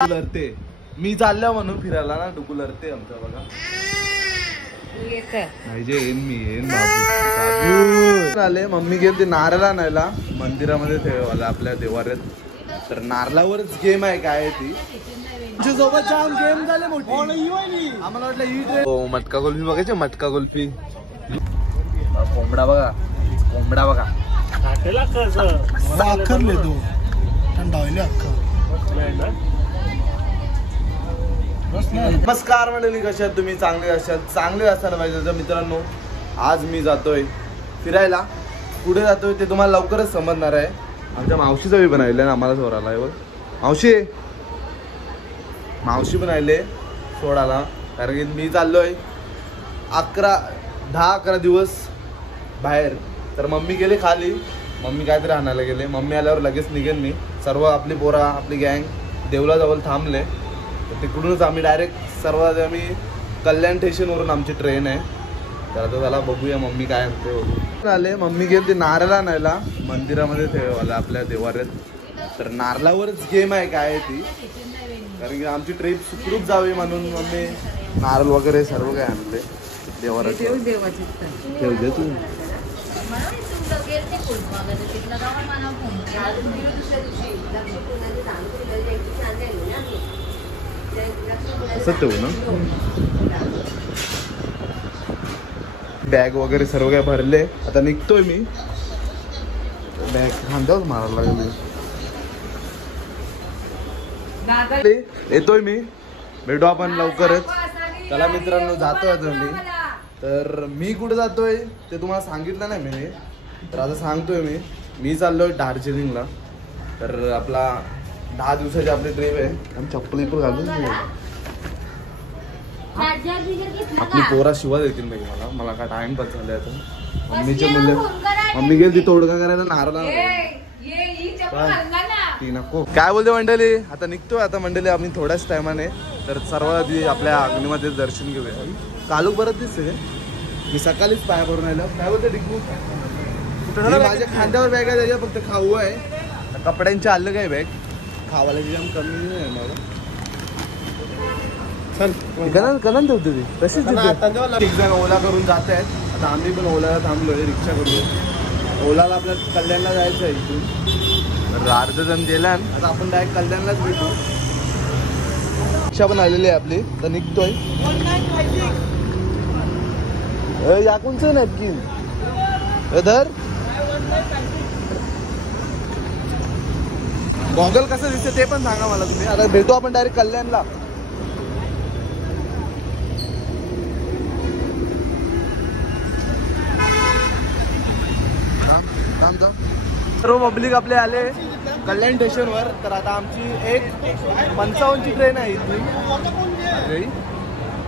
लरते मी चालल्या म्हणून फिरायला ना डुकू लरते आमचा बघा येईन मी येईन बाबू आले मम्मी गेली नारळ आणायला मंदिरामध्ये ठेवायला आपल्या देवाऱ्यात. तर नारळावरच गेम आहे काय ती सोबत जाम गेम झाले मोठी आम्हाला वाटलं ही मटका कुल्फी बघायचे मटका कुल्फी कोंबडा बघा कोंबडा बघा नमस्कार मंडळी कशा आहात तुम्ही चांगले असाल चांगले असायला पाहिजे. तर मित्रांनो आज मी जातोय फिरायला. कुठे जातोय ते तुम्हाला लवकरच समजणार आहे. आमच्या मावशीचं बी बनवलं ना आम्हाला सोडायला मावशी पण आले सोडायला. कारण की मी चाललोय 10-11 दिवस बाहेर. तर मम्मी गेले खाली मम्मी काहीतरी आणायला गेले. मम्मी आल्यावर लगेच निघेन मी. सर्व आपली पोरा आपली गँग देवलाजवळ थांबले. तिकडूनच आम्ही डायरेक्ट सर्व आम्ही कल्याण स्टेशनवरून आमची ट्रेन आहे. तर आता त्याला बघूया मम्मी काय म्हणते. आले मम्मी गेली नारळ आणायला मंदिरामध्ये ठेवायला आपल्या देवाऱ्यात. तर नारळावरच गेम आहे काय ती कारण की आमची ट्रिप सुखरूप जावी म्हणून मम्मी नारळ वगैरे सर्व काय आणले देवाऱ्यात. ठेव दे तू असं ठेवू ना. बॅग वगैरे सर्व काय भरले. आता निघतोय मी. बॅग खांद्यावर मारायला लागले. येतोय मी. भेटू आपण लवकरच. चला मित्रांनो जातोय आता मी. तर मी कुठे जातोय ते तुम्हाला सांगितलं नाही मी. तर आता सांगतोय मी चाललोय दार्जिलिंगला. तर आपला 10 दिवसाची आपली ट्रिप आहे. आणि चप्पल इकडं घालून आपली पोरा शिवा देतील नाही मला काय टाइम पास झाले. आता मम्मीचे मुले मम्मी गेली तोडगा करायला नारळ ती नको काय बोलते मंडळी. आता निघतोय आता मंडळी आम्ही थोड्याच टायमाने. तर सर्व आधी आपल्या अग्नीमध्ये दर्शन घेऊया. कालू परत दिसते मी सकाळीच पाया करून राहिलो. काय बोलते डिकू माझ्या खांद्यावर बॅग आहे त्याच्या फक्त खाऊ आहे. कपड्यांचे अलग आहे बॅग खावायला जाम कमी नाही मला. करण ठेवते ती तशीच एक जण ओला करून जात आहेत. आता आम्ही पण ओलाला थांबलोय रिक्षा करून. ओलाला आपल्या कल्याणला जायचं आहे इथून. तर अर्ध जण गेला आता आपण डायरेक्ट कल्याणलाच भेटू. रिक्षा पण आलेली आहे आपली. तर निघतोय या कोणचं नॅपकिन धर. गॉगल कसं दिसते ते पण सांगा मला तुम्ही. आता भेटू आपण डायरेक्ट कल्याणला. सर्व पब्लिक आपले आले कल्याण स्टेशनवर. तर आता आमची 1:55ची ट्रेन आहे इथली.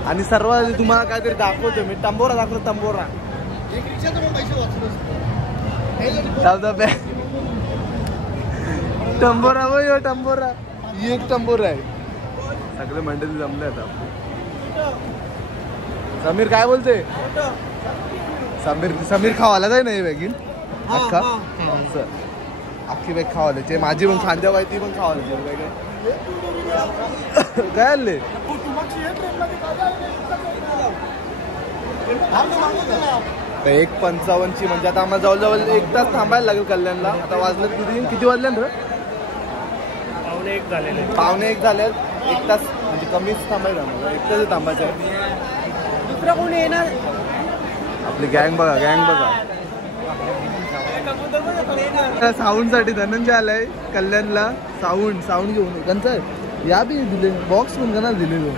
आणि सर्व तुम्हाला काहीतरी दाखवतो मी. टंबोरा दाखवतो टंबोरा. टंबोरा हो टंबोरा ही एक टंबोरा आहे. सगळे मंडळी जमले आता. समीर काय बोलते. समीर खावायला जाय नाही बॅगीन अख्खा अख्खी बॅग खावाले ते. माझी पण खांद्या बाई ती पण खावाले बॅग काय आणले. 1:55ची म्हणजे आता आम्हाला जवळजवळ 1 तास थांबायला लागेल कल्याणला. आता वाजलं किती वाजले रे. 1:45 झाले. 1 तास म्हणजे कमीच थांबायला 1 तास थांबायचं आहे. दुसरं कोणी येणार आपली गँग बघा गँग बघा. साऊंड साठी धनंजय आलाय कल्याणला. साऊंड घेऊन त्यांचा या बी दिले बॉक्स पण गणाला दिले. तो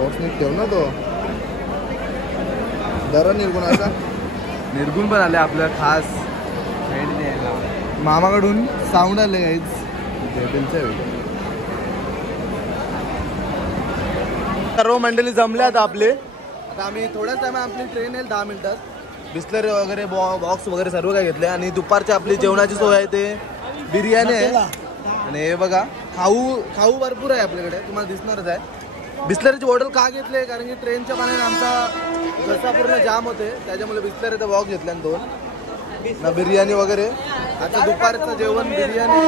बॉक्स नाही ठेव ना तो दर निर्गुण पण आले आपल्या खास मामाकडून साऊंड आले काहीच. सर्व मंडळी जमले आता आपले. आता आम्ही थोड्याच टाइम आपली ट्रेन येईल 10 मिनिटात. बिस्लरी वगैरे बॉक्स वगैरे सर्व काय घेतले. आणि दुपारची आपली जेवणाची सोय आहे ते बिर्याणी आहे. आणि हे बघा खाऊ भरपूर आहे आपल्याकडे तुम्हाला दिसणारच आहे. बिस्लरीची बॉटल का घेतले कारण की ट्रेनच्या पाण्याने आमचा घसा पूर्ण जाम होते. त्याच्यामुळे बिस्लरीचा बॉक्स घेतला 2 ना बिर्याणी वगैरे. आता दुपारचं जेवण बिर्याणी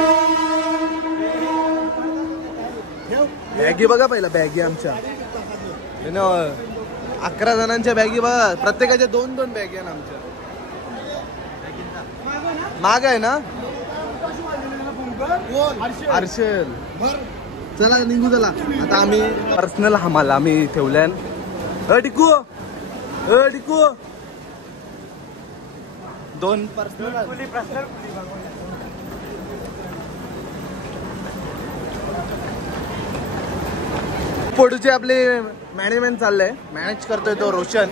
बॅगी बघा पहिला, बॅगी आमच्या 11 जणांच्या बॅगी बघा, प्रत्येकाच्या 2-2 बॅगी आहे आमच्या. माग आहे ना हर्षल. चला निघू चला आता. आम्ही पर्सनल हमाला आम्ही ठेवल्यान. टिकू टिकू 2 पर्सनल. फोटोचे आपले मॅनेजमेंट चाललंय, मॅनेज करतोय तो रोशन.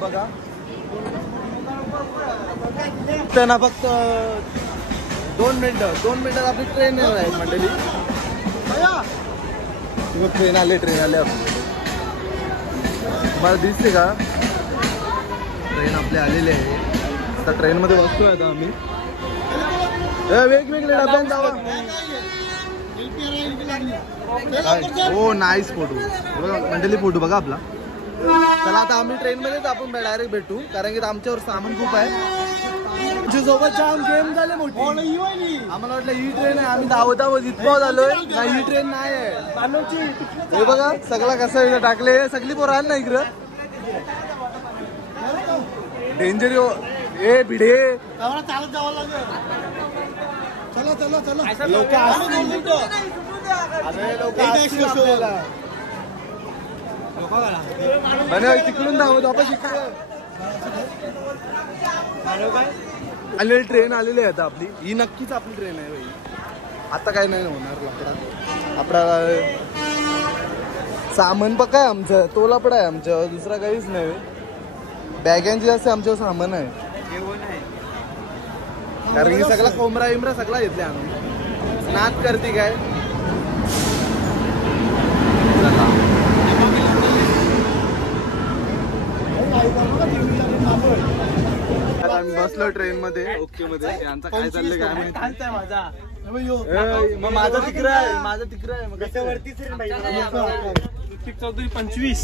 बघा त्यांना फक्त 2 मिनिटात आपली ट्रेन येणार आहे मंडळी. ट्रेन आले मला दिसते का? ट्रेन आपले आलेले आहे. आता ट्रेन मध्ये बसतोय आता आम्ही. वेगवेगळे डब्यात जावा. हो नाईस फोटो मंडळी, फोटो बघा आपला. चला आता आम्ही ट्रेन मध्येच आपण डायरेक्ट भेटू, कारण की आमच्यावर सामान खूप आहे. सोबत जाम गेम झाले मोठी. आम्हाला वाटलं ही ट्रेन आहे, आम्ही धावत इतकं झालोय ना. ही ट्रेन नाही आहे. हे बघा सगळा कसं टाकले, सगळी पोरं आण ना इकडं. डेंजर ए भिडे. चालत जावं लागेल. चला चला चला लोक तिकडून धावत वापस आलेली ट्रेन आलेली आहे आता आपली. ही नक्कीच आपली ट्रेन आहे भाई. आता काय नाही होणार. लाकडा आपला सामान पक्का आहे आमचं, तो लपडा आहे आमच्यावर, दुसरा काहीच नाही. बॅगांची जास्त आमच्यावर सामान आहे, कारण की सगळा कोंबरा बिमरा सगळा घेतला आम्ही. नाच करते काय. आम्ही बसलो ट्रेन मध्ये. ओके मध्ये यांचा काय चाललंय काय माझा. मग माझा तिकडं आहे, माझा तिकडं आहे. मग चौधरी 25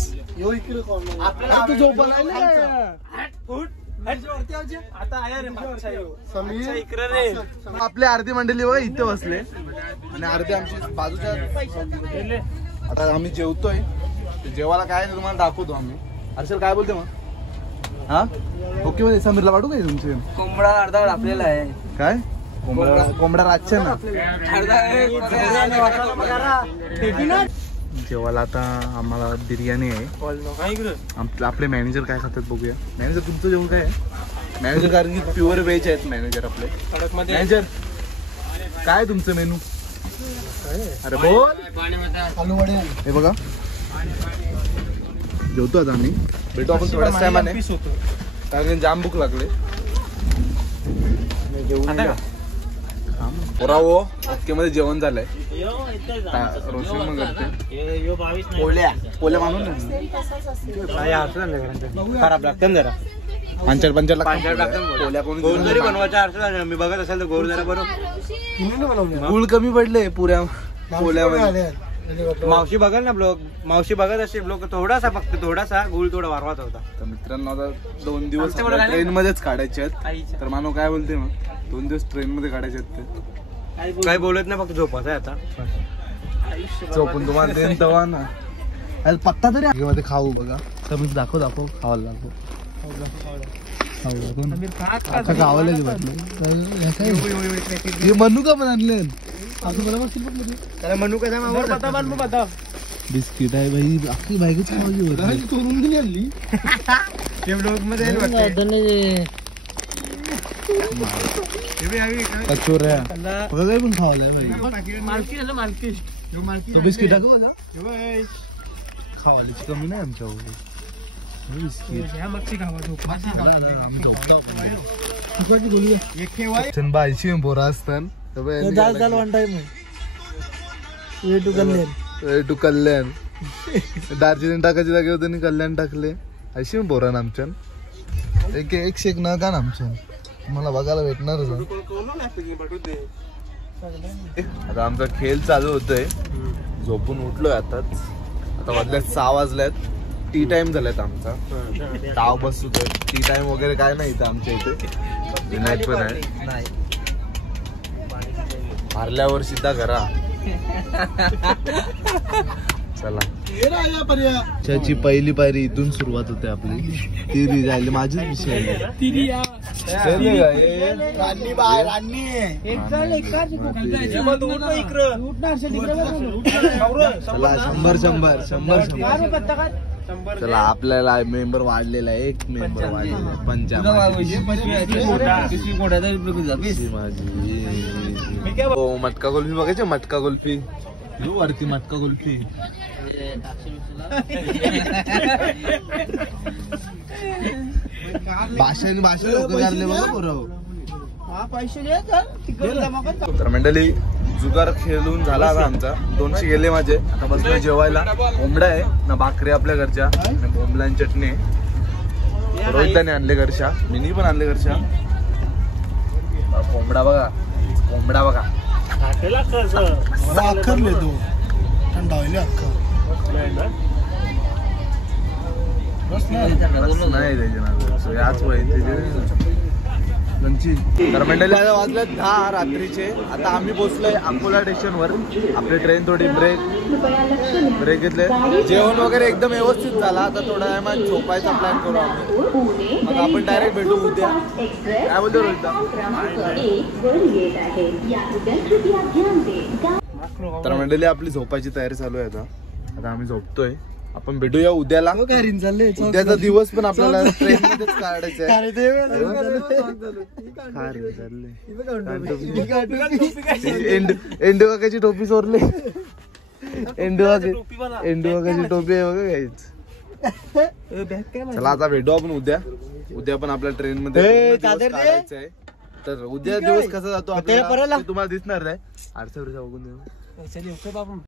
आपले अर्धी मंडळी बघा इथे बसले आणि अर्धे आमची बाजूच्या. आता आम्ही जेवतोय. जेवायला काय तुम्हाला दाखवतो आम्ही. हर्षल काय बोलते मग? हा ओके मध्ये समीरला वाटू काय तुमचे? कोंबडा अर्धा आपल्याला आहे. काय कोंबडा रातच्या ना. जेवायला आता आम्हाला बिर्याणी आहे. आपले मॅनेजर काय खातात बघूया. मॅनेजर तुमचं जेवण काय आहे? मॅनेजर कारण की प्युअर व्हेज आहेत मॅनेजर आपले. मॅनेजर काय तुमचं मेनू? अरे बोल. हे बघा जेवतो आता आम्ही. भेटू आपण थोड्याच टायमाने, कारण जाम भूक लागले. ओके मध्ये जेवण झालंय. रोशन मग करते पोल्या मानून खराब लागतं जरा. पंचर पोल्या कोण जरी बनवायच्या अर्थ मी बघत असेल तर गोड जरा बरोबर. गुळ कमी पडले पुऱ्या पोल्यामध्ये. मावशी बघाल ना ब्लॉग, मावशी बघत असेल ब्लॉग. थोडासा फक्त थोडासा गुळ थोडा वारवाचा होता. तर मित्रांनो आता 2 दिवस ट्रेन मध्येच काढायचे आहेत. तर मानो काय बोलते मग? 2 दिवस ट्रेन मध्ये काढायचे आहेत. काय बोलत नाही, फक्त झोपायचं आहे आता. झोपून तुम्हाला देन तवा ना पत्ता तरी मध्ये खाऊ बघा. तर दाखव खावायला गावाला हे मनू का पण आणले. मनू कसा बिस्किट आहे भाई. अख्खी बायकच करून दिली हल्ली. कचोऱ्या काय पण खावालाय भाई. तो बिस्किट आहे बघा. खावायची कमी नाही आमच्या बायशी पोरा असतात. टू कल्याण दार्जिलिंग टाकायच्या जागेवर त्यांनी कल्याण टाकले. अशी बोरा ना आमच्या. एक शेक न का ना आमच्या मला बघायला भेटणारच. आता आमचा खेळ चालू होतोय. झोपून उठलोय आताच. आता वाजल्यात 6 वाजल्यात. टी टाइम झालाय आमचा. ताव बसतोय. टी टाइम वगैरे काय नाही इथं आमच्या इथे. नाईट पण आहे. मारल्यावर सीधा घरा चला त्याची पहिली पायरी इथून सुरुवात होते आपली. तिरी जायला माझीच विषय शंभर शंभर शंभर शंभर. चला आपल्याला मेंबर वाढलेला आहे. एक मेंबर वाढलेला आहे. मटका कुल्फी बघायचे. मटका कुल्फी वरती मटका कुल्फी. भाषण लोक झाले बघा बरोबर. तर मंडळी जुगार खेळून झाला आता आमचा. 200 गेले माझे. आता बसलो जेवायला. कोंबडा आहे ना भाकरी आपल्या घरच्या बोंबला आणि चटणी. रोहिताने आणले घरच्या. मिनी पण आणले घरच्या. कोंबडा बघा. कोंबडा बघा. तर मंडळी वाजले 10 रात्रीचे. आता आम्ही पोहोचलोय अकोला स्टेशनवर. आपली ट्रेन थोडी ब्रेक घेतले. जेवण वगैरे एकदम व्यवस्थित झाला. आता थोडा वेळ झोपायचा प्लॅन करू आम्ही. मग आपण डायरेक्ट भेटू उद्या. काय बोलतो रोहिता. तर मंडळी आपली झोपायची तयारी चालू आहे. आता आम्ही झोपतोय. आपण भेटूया उद्याला. उद्याचा दिवस पण आपल्याला ट्रेन मध्येच काढायचा आहे. एंडुवाकाची टोपी चोरली. एंडुवाकाची टोपी आहे बघा काहीच. चला आता भेटू आपण उद्या. उद्या पण आपल्या ट्रेन मध्ये काढायचं आहे. तर उद्या दिवस कसा जातो आपल्याला तुम्हाला दिसणार नाही. 800 बघून